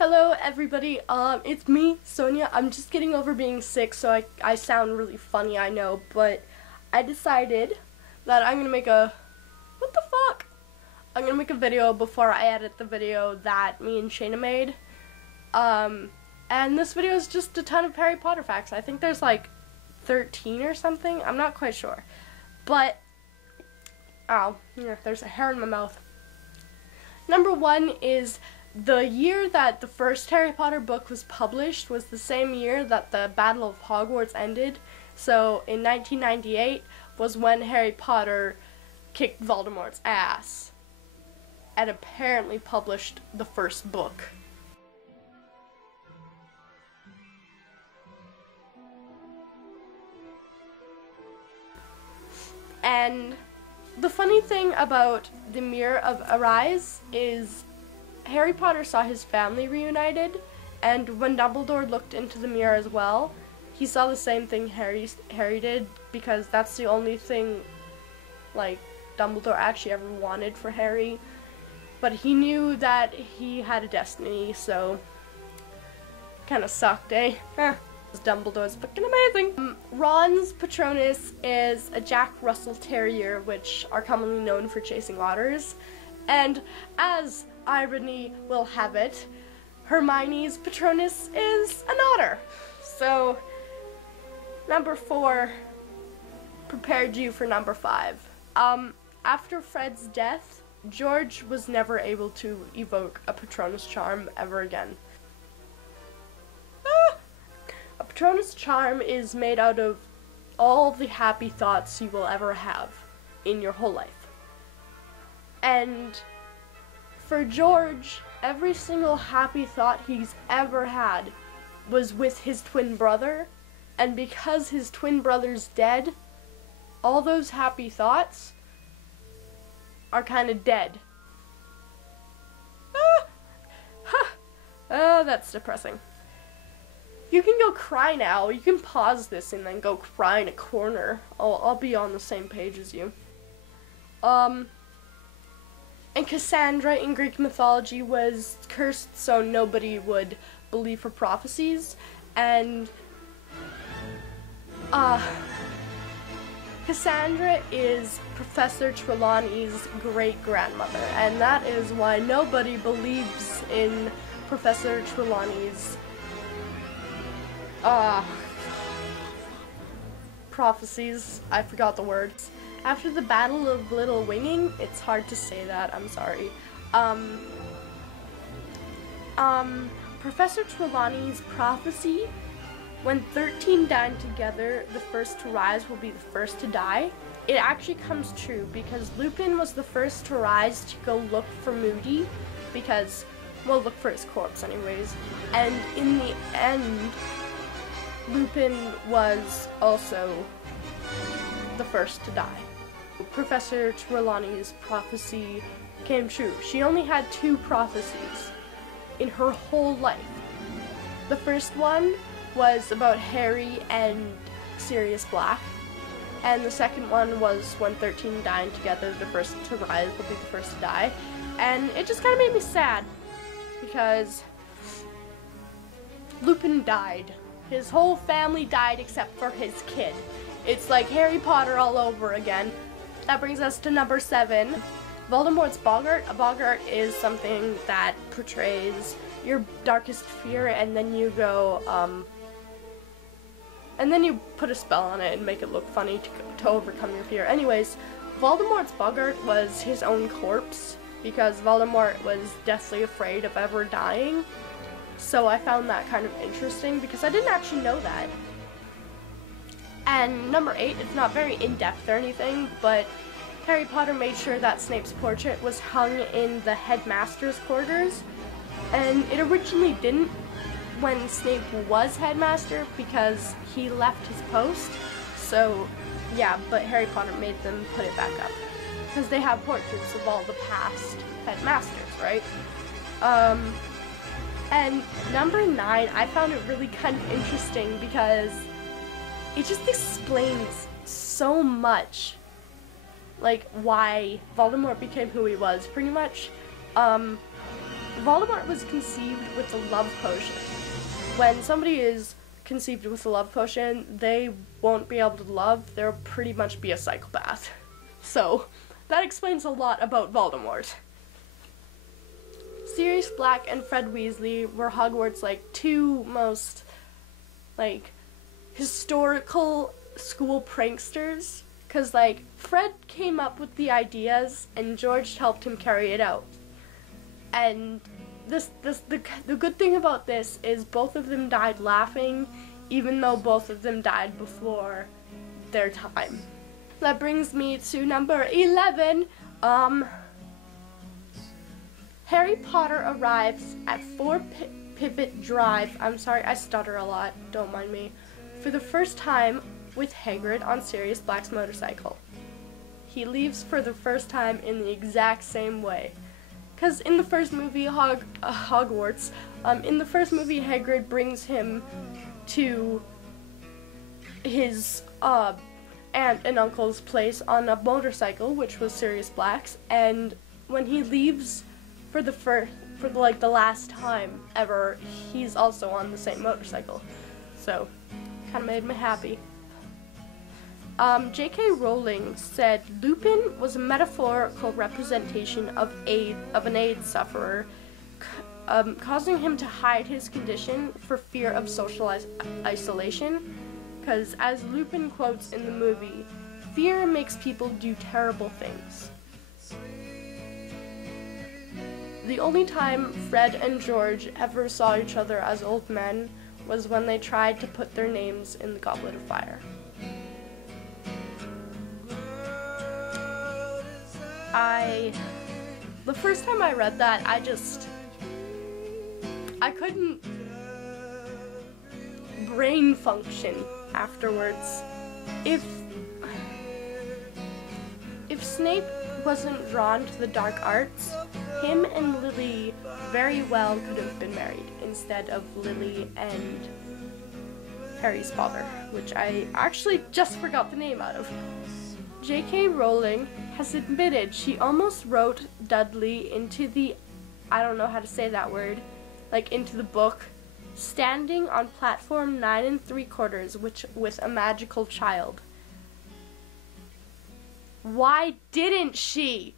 Hello everybody, it's me, Sonia. I'm just getting over being sick, so I sound really funny, I know, but I decided that I'm gonna make a, what the fuck? I'm gonna make a video before I edit the video that me and Shayna made. And this video is just a ton of Harry Potter facts. I think there's like 13 or something, I'm not quite sure. But, ow, yeah, there's a hair in my mouth. Number one is the year that the first Harry Potter book was published was the same year that the Battle of Hogwarts ended. So in 1998 was when Harry Potter kicked Voldemort's ass and apparently published the first book. And the funny thing about the Mirror of Arise is Harry Potter saw his family reunited, and when Dumbledore looked into the mirror as well, he saw the same thing Harry did, because that's the only thing, like, Dumbledore actually ever wanted for Harry. But he knew that he had a destiny, so kind of sucked, eh? Dumbledore's fucking amazing. Ron's Patronus is a Jack Russell Terrier, which are commonly known for chasing otters, and as irony will have it, Hermione's Patronus is an otter. So, number 4 prepared you for number 5. After Fred's death, George was never able to evoke a Patronus charm ever again. A Patronus charm is made out of all the happy thoughts you will ever have in your whole life. And for George, every single happy thought he's ever had was with his twin brother, and because his twin brother's dead, all those happy thoughts are kind of dead. Oh, that's depressing. You can go cry now. You can pause this and then go cry in a corner. I'll be on the same page as you. And Cassandra in Greek mythology was cursed so nobody would believe her prophecies, and Cassandra is Professor Trelawney's great-grandmother, and that is why nobody believes in Professor Trelawney's prophecies. I forgot the words. After the Battle of Little Winging, it's hard to say that, I'm sorry. Professor Trelawney's prophecy, when 13 dine together, the first to rise will be the first to die. It actually comes true, because Lupin was the first to rise to go look for Moody, because, well, look for his corpse anyways. And in the end, Lupin was also the first to die. Professor Trelawney's prophecy came true. She only had 2 prophecies in her whole life. The first one was about Harry and Sirius Black, and the second one was when 13 dine together, the first to rise will be the first to die. And it just kind of made me sad, because Lupin died. His whole family died except for his kid. It's like Harry Potter all over again. That brings us to number 7. Voldemort's boggart. A boggart is something that portrays your darkest fear, and then you go, and then you put a spell on it and make it look funny to overcome your fear. Anyways, Voldemort's boggart was his own corpse, because Voldemort was deathly afraid of ever dying. So I found that kind of interesting, because I didn't actually know that. And number 8, it's not very in-depth or anything, but Harry Potter made sure that Snape's portrait was hung in the headmaster's quarters, and it originally didn't when Snape was headmaster, because he left his post. So yeah, but Harry Potter made them put it back up, because they have portraits of all the past headmasters, right? And number 9, I found it really kind of interesting, because it just explains so much, like, why Voldemort became who he was, pretty much. Voldemort was conceived with a love potion. When somebody is conceived with a love potion, they won't be able to love. They'll pretty much be a psychopath. So, that explains a lot about Voldemort. Sirius Black and Fred Weasley were Hogwarts' two most historical school pranksters, because Fred came up with the ideas and George helped him carry it out. And the good thing about this is both of them died laughing, even though both of them died before their time. That brings me to number 11. Harry Potter arrives at 4 Pivot Drive. I'm sorry, I stutter a lot, don't mind me. For the first time with Hagrid on Sirius Black's motorcycle. He leaves for the first time in the exact same way. Because in the first movie, Hogwarts, in the first movie, Hagrid brings him to his aunt and uncle's place on a motorcycle, which was Sirius Black's, and when he leaves for the last time ever, he's also on the same motorcycle. So, kind of made me happy. J.K. Rowling said Lupin was a metaphorical representation of an AIDS sufferer, causing him to hide his condition for fear of social isolation. Because, as Lupin quotes in the movie, fear makes people do terrible things. The only time Fred and George ever saw each other as old men was when they tried to put their names in the Goblet of Fire. The first time I read that, I couldn't brain function afterwards. If Snape wasn't drawn to the dark arts, him and Lily very well could have been married instead of Lily and Harry's father, which I actually just forgot the name out of. J.K. Rowling has admitted she almost wrote Dudley into the, I don't know how to say that word, into the book, standing on platform 9 3/4, which with a magical child. Why didn't she?